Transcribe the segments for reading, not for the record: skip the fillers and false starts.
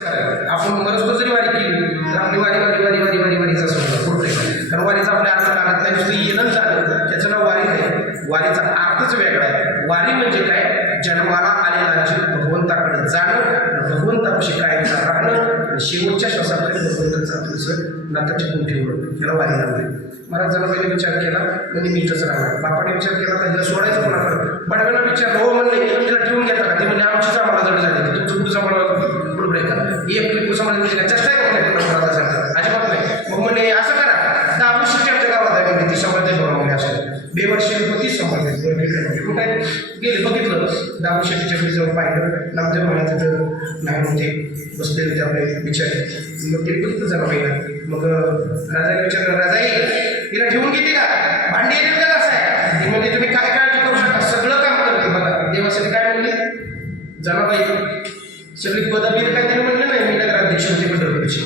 आपण बरंच जरी वारी केली तर आपली वारीचा समजा पुढे कारण वारीचा आपल्या अर्थ लागत नाही नुसतं येणं झालं त्याचं नाव वारी नाही. वारीचा अर्थच वेगळा आहे. वारी म्हणजे काय, जन्माला आलेला जीव भगवंताकडे जाणं, भगवंतापाशी कायमचा राहणं, शेवटच्या श्वासापर्यंत भगवंताचं आपलं नातं टिकून ठेवणं, याला वारी लागते. महाराजांना पहिले विचार केला म्हणजे मी इथंच राहणार. बापाने विचार केला तर हिला सोडायचं कोणाकडे, बडव्याला विचार हो म्हणले तिला ठेवून घेता का, ते म्हणजे आमचीच आम्हाला जड झाली, तुमचं पुढचं आम्हाला बरोबर आहे का, एक पुढचं म्हणजे काय चेष्टा आहे का अजिबात नाही. मग म्हणले असं करा दाबुशीच्या आमच्या गावात आहे म्हणजे ती संबंध म्हणजे असं बेवर्षी होती संबंध कुठे गेले बघितलं दाबुशेटीच्या जवळ पाहिलं नामदेव मला तिथं लहान होते बसलेले ते आपले विचार मग ते बघितलं जरा पहिला. मग राजाने विचारलं राजाई तिला ठेवून घेते का, भांडी येते का कसं आहे, ती म्हणजे तुम्ही काय काळजी करू शकता सगळं काम करते. बघा देवासाठी काय म्हणले जनाबाई सगळी पदवीर काय तरी म्हणलं नाही, मी नगराध्यक्ष होते पंढरपूरची,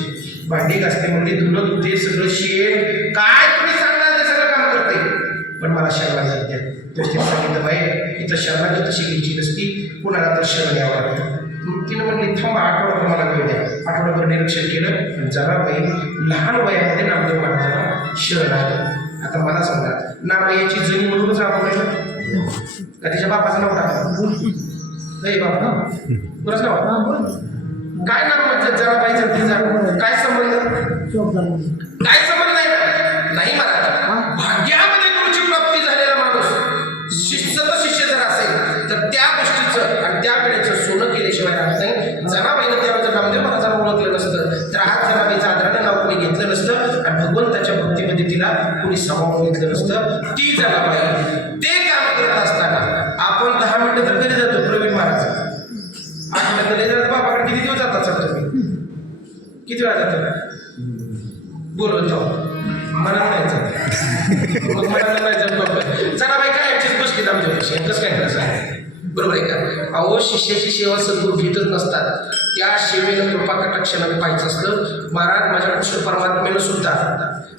भांडी घासते म्हणजे धुणं धुते सगळं शेण काय तुम्ही सांगाल ते सगळं काम करते, पण मला शर्मा जाते. त्याची सांगितलं बाई इथं शर्माची तशी घ्यायची नसती, कुणाला तर शरण यावं लागतं. मग तिनं म्हणली थांबा आठवडा मला वेळ द्या. आठवडाभर निरीक्षण केलं, जरा बाई लहान वयामध्ये नामदेव महाराजांना शरण आलं. आता मला सांगा नामयाची जणी म्हणूनच आपण का तिच्या बापाचं नाव टाकलं नाही बाबा बरंच नाव काय नाव म्हणजे जरा पाहिजे तिचा काय संबंध, काय संबंध नाही मला भाग्यामध्ये गुरुची प्राप्ती झालेला माणूस शिष्य जर असेल तर त्या गोष्टीचं आणि त्या वेळेचं सोनं केल्याशिवाय राहत नाही. जनाबाईनं त्यावेळेस नामदेव महाराजांना ओळखलं नसतं तर आज जनाबाईचं आदरानं नाव कोणी घेतलं नसतं आणि भगवंताच्या भक्तीमध्ये तिला कोणी सामावून घेतलं नसतं. ती जनाबाई ते काम करत असताना आपण 10 मिनिटं तर घरी जातो. प्रवीण महाराज 8 मिनिटं घरी जातात. बाबाकडे किती दिवस जातात सर तुम्ही, किती वेळा जातात बोलवतो मला नाही मग मला नाही चला बाई काय याचीच बसली आमच्या कसं काय करायचं आहे बरोबर आहे का. अहो शिष्याची सेवा सद्गुरू घेतच नसतात, त्या सेवेला कृपा कटाक्षाने पाहायचं असतं. महाराज माझ्या अक्षर परमात्म्यानं सुद्धा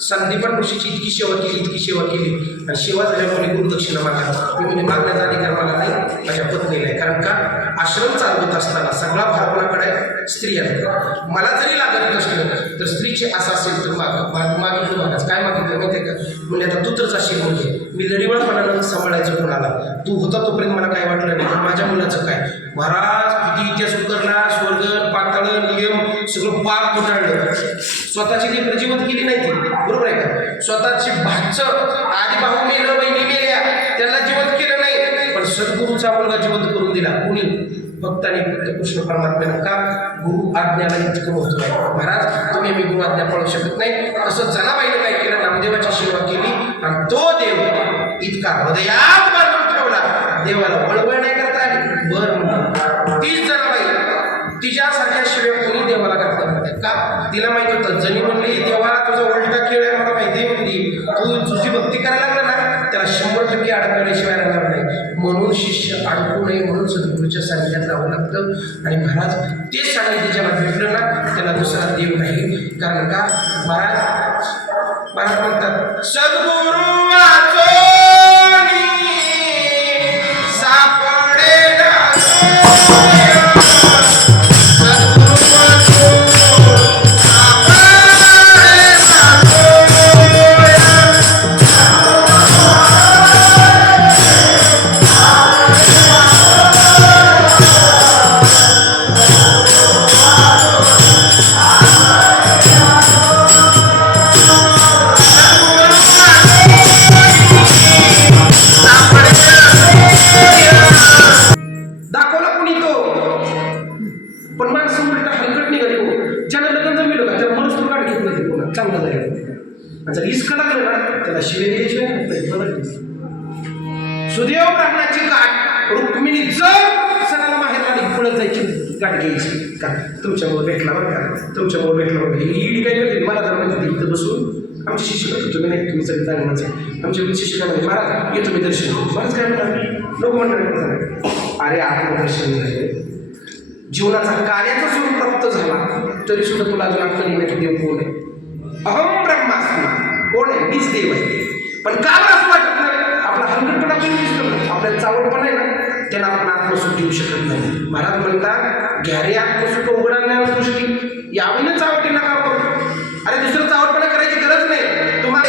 संदीपन ऋषीची इतकी सेवा केली आणि सेवा झाल्यामुळे गुरुदक्षिणा मागा मी म्हणजे मागण्याचा अधिकार मला नाही, माझ्या पत्नीला आहे. कारण का आश्रम चालवत असताना सगळा भार कोणाकडे स्त्रियांकडे. मला जरी लागत नसलं तर स्त्रीची आशा असेल तर मागितलं महाराज काय मागितलं माहिती आहे का, म्हणजे आता तू तर जाशील म्हणजे मी लढीवळपणानं सांभाळायचं कोणाला, तू होता तोपर्यंत मला काय वाटलं नाही, पण माझ्या मुलाचं काय महाराज किती इतिहास उतरला, स्वर्ग पाताळ नियम सगळं पाक फुटाळलं. स्वतःची लेकरं जिवंत केली नाही ती बरोबर आहे का, स्वतःची भाचं आधी भाऊ मेलं बहिणी मेल्या त्यांना जिवंत केलं नाही, पण सद्गुरूचा मुलगा जिवंत करून दिला कोणी, फक्त आणि फक्त कृष्ण परमात्म्यानं का गुरु आज्ञाला इतकं होतं नाही. महाराज तुम्ही मी गुरु आज्ञा पाळू शकत नाही. तसं जनाबाईने काय केलं नामदेवाची सेवा केली आणि तो देव इतका हृदयात बांधून ठेवला, देवाला वळवळ नाही करता आली. बरं म्हणून तीच जनाबाई तिच्यासारख्या शिव्या कोणी देवाला घातल्या नव्हत्या का, तिला माहित होतं जणी म्हणली देवा तुझा उलटा खेळ आहे मला माहिती म्हणली, तू तुझी भक्ती करायला लागला ना त्याला 100% अडकवल्याशिवाय राहणार नाही. म्हणून शिष्य अडकू नये म्हणून सद्गुरूच्या सानिध्यात राहावं लागतं. आणि महाराज ते सानिध्य ज्याला भेटलं ना त्याला दुसरा देव नाही. कारण का महाराज म्हणतात सद्गुरू चांगलं जाईल जर इसकं लागलं ना त्याला शिवे द्यायशिवाय सुदेव ब्राह्मणाची गाठ रुक्मिणी जर सणाला माहेर आली पळत जायची गाठ घ्यायची का तुमच्यामुळे भेटला बरं का, तुमच्यामुळे भेटला बरं ही काय करते मला जर म्हणते इथं बसून आमचे शिष्य करतो तुम्ही नाही तुम्ही सगळे चांगलाच आहे. आमचे शिष्य काय म्हणते महाराज येतो मी दर्शन बरंच काय म्हणणार लोक म्हणतात अरे आत्मदर्शन झाले जीवनाचा कार्याचा स्वरूप प्राप्त झाला तरी सुद्धा तुला अजून आठवण की देव कोण आहे. अहम ब्रह्मास्मी कोण आहे मीच देव आहे. पण का असं वाटत नाही आपला हलगटपणा कोणी दिसतो आपल्याला चावटपण आहे ना त्याला आपण आत्मसुख देऊ शकत नाही. महाराज म्हणतात घ्यारे आत्मसुख उघडा ज्ञानदृष्टी यावेळी चावटी नका करू. अरे दुसरं चावटपणा करायची गरज नाही तुम्हाला.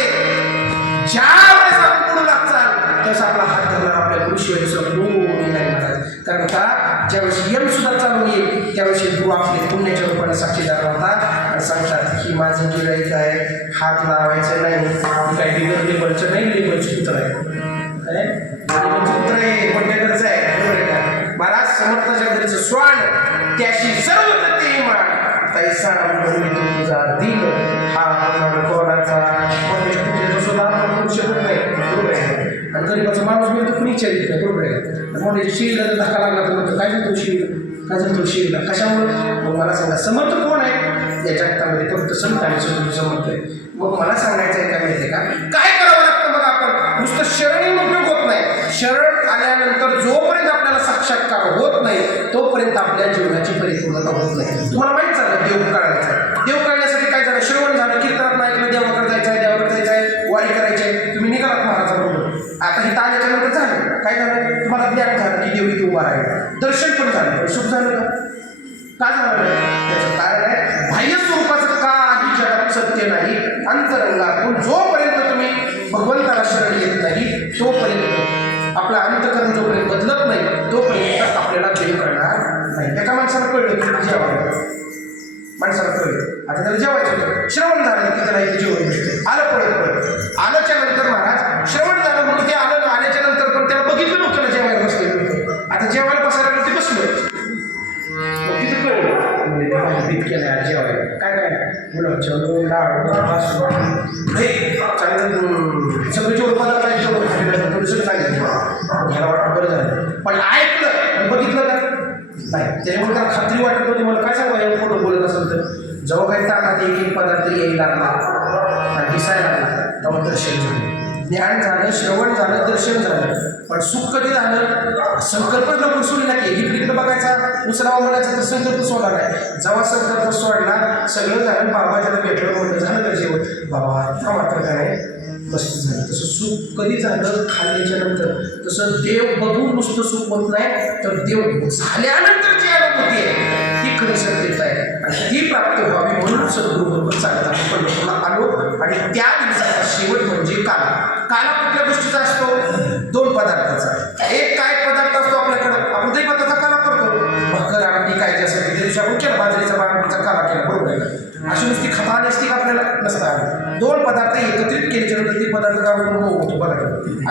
ज्या वेळेस आपण पुढे लागचाल त्यावेळेस आपला हात धरणार आपल्या गुरुशिवाय दुसरं कोणी नाही महाराज. कारण का ज्यावेळेस यम सुद्धा चालून येईल त्यावेळेस गुरु आपले पुण्याच्या रूपाने साक्षीदार राहतात आणि सांगतात की माझं गिराईक आहे, हात लावायचं नाही, काही बिगर लेबलचं नाही, लेबलचं कुत्र आहे, कुत्र आहे कोणत्याकडचं आहे. बरोबर आहे का महाराज. समर्थाच्या घरीचं स्वान त्याशी सर्व ते इमान तैसा तुझा दिल हा कोणाचा कोणाच्या कुत्र्याचा सुद्धा आपण करू शकत नाही. बरोबर आहे. आणि गरीबाचा माणूस मी तर कुणी विचारित नाही. बरोबर आहे. मोठ्याच्या शिवीला जर धक्का लागला तर म्हणतो काय सांगतो शिवीला, काय सांगतो शिवीला कशामुळे. मग मला सांगा समर्थ कोण आहे या जगतामध्ये. फक्त संत आणि सद्गुरू समर्थ आहे. मग मला सांगायचं आहे काय माहिती आहे का, काय करावं लागतं बघा. आपण नुसतं शरण उपयोग होत नाही. शरण आल्यानंतर जोपर्यंत आपल्याला साक्षात्कार होत नाही तोपर्यंत आपल्या जीवनाची परिपूर्णता होत नाही. तुम्हाला माहित झालं देव कळायचं. देव कळण्यासाठी काय झालं, श्रवण झालं, कीर्तनात ऐकलं, देवाकडे जायचं आहे, देवाकडे जायचं आहे, वारी करायची आहे, तुम्ही निघालात महाराजांकडून. आता हे आल्याच्या नंतर झालं काय झालं, तुम्हाला ज्ञान झालं की देव इथे उभा राहिला, दर्शन पण झालं, पण सुख झालं का झालं. त्याचं कारण आहे बाह्य स्वरूपाचं काही जगात सत्य नाही. अंतरंगातून जोपर्यंत तुम्ही भगवंताला शरण येत नाही तोपर्यंत आपला अंतकरण जोपर्यंत बदलत नाही तोपर्यंत आपल्याला देव करणार नाही. एका माणसाला कळलं की जेवायला, माणसाला कळलं आता त्याला जेवायचं होतं, श्रवण झालं की त्याला इथे जेवण भेटतं, आलं पळत आल्याच्या नंतर महाराज श्रवण झालं म्हणून ते आलं. आल्याच्या नंतर पण त्याला बघितलं नव्हतं ना जेवायला बसलं. आता जेवायला बसायला ते बसलं तिथे कळलं बीत केलं जेवायला काय काय गुलाबजामुन लाडू चांगलं सगळं जेवढं पदार्थ आहे तेवढं थोडंसं सांगितलं घ्यायला वाटतं बरं झालं. पण ऐकलं बघितलं का नाही, त्याच्यामुळे त्याला खात्री वाटत होती. मला काय सांगा एवढं खोटं बोलत असेल तर जेव्हा काही ताटात एक एक पदार्थ यायला लागला आणि दिसायला लागला तेव्हा दर्शन झालं, ज्ञान झालं, श्रवण झालं, दर्शन झालं. पण सुख कधी झालं, संकल्प नको सोडला की इकडे बघायचा उचलावा म्हणायचा तर संकल्प सोडला नाही. जेव्हा संकल्प सोडला सगळं झालं, बाबा त्याला भेटलं मोठं झालं तर जेवण बाबा आता मात्र काय मस्त झालं. तसं सुख कधी झालं, खाल्ल्याच्या नंतर. तसं देव बघून नुसतं सुख होत नाही तर देव झाल्यानंतर जी अनुभूती आहे ती खरी सत्यता आहे आणि ती प्राप्त व्हावी म्हणून सद्गुरूबरोबर चालतात पंढरपूरला आलो. आणि त्या दिवसाचा शेवट म्हणजे काला. काला कुठल्या गोष्टीचा असतो, दोन पदार्थाचा. एक काय पदार्थ असतो आपल्याकडं, आपण दही पदार्थ काला करतो, भाकर आमटी काय असेल त्या दिवशी आपण केला बाजरीचा बाजरीचा काला केला. बरोबर आहे. अशी नुसती खता नसती का आपल्याला नसतात. दोन पदार्थ एकत्रित केल्याच्या नंतर ते पदार्थ काढून होतो. बघा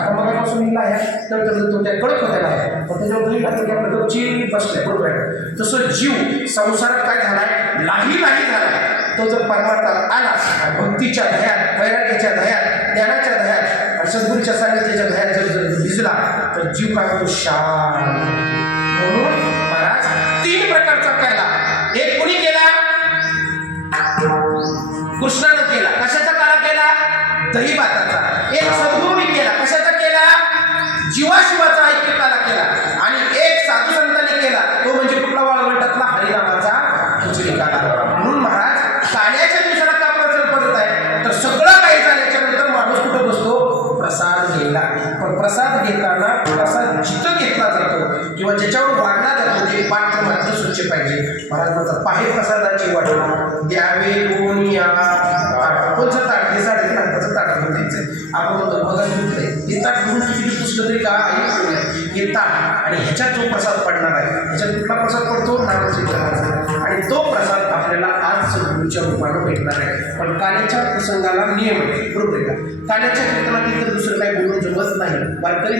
आता मगापासून हिला आहे तर तो त्या कडक होत्याला आहे पण त्याच्यावर जीव बसलाय. बरोबर आहे. तसं जीव संसारात काय झालाय, लाही झालाय. तो जर परमार्थाला आला भक्तीच्या दह्यात, वैराग्याच्या दह्यात, ज्ञानाच्या दह्यात आणि सद्गुरूच्या सांगितल्याच्या दह्यात जर भिजला तर जीव काय होतो, शांत. म्हणून महाराज 3 प्रकारचा केला. एक कोणी केला, कृष्णाने केला. कशाचा काला केला, दही भाताचा. एक सद्गुरूने केला. कशाचा केला, जीवाशिवाचा ऐक्य काला केला. आणि एक साधू संतांनी केला तो म्हणजे कुठला वाळवंटातला हरिनामाचा खिचडी काला. म्हणून महाराज काल्याच्या दिवसाला का प्रचंड पडत आहे तर सगळं काही झाल्याच्या नंतर माणूस कुठं बसतो, प्रसाद घ्यायला. पण प्रसाद घेताना प्रसाद जिथं घेतला जातो किंवा ज्याच्यावर वाढला जातो ते पात्र मात्र स्वच्छ पाहिजे. महाराज म्हणतात पाहे प्रसादाची वाढ द्यावे कोणी कोणचं ताट, हे 3.5 लाखाचं ताट घेऊन द्यायचं. आपण म्हणतो बघा घेतलंय हे ताट घेऊन किती पुस्तक तरी का हे ताट आणि ह्याच्यात जो प्रसाद पडणार आहे ह्याच्यात कुठला प्रसाद पडतो, नामचिंतनाचा. आणि तो प्रसाद आपल्याला आज सद्गुरूच्या रूपानं भेटणार आहे. पण काल्याच्या प्रसंगाला नियम आहे. बरोबर आहे का, काल्याच्या कीर्तनात इतर दुसरं काही बोलून जमत नाही. वारकरी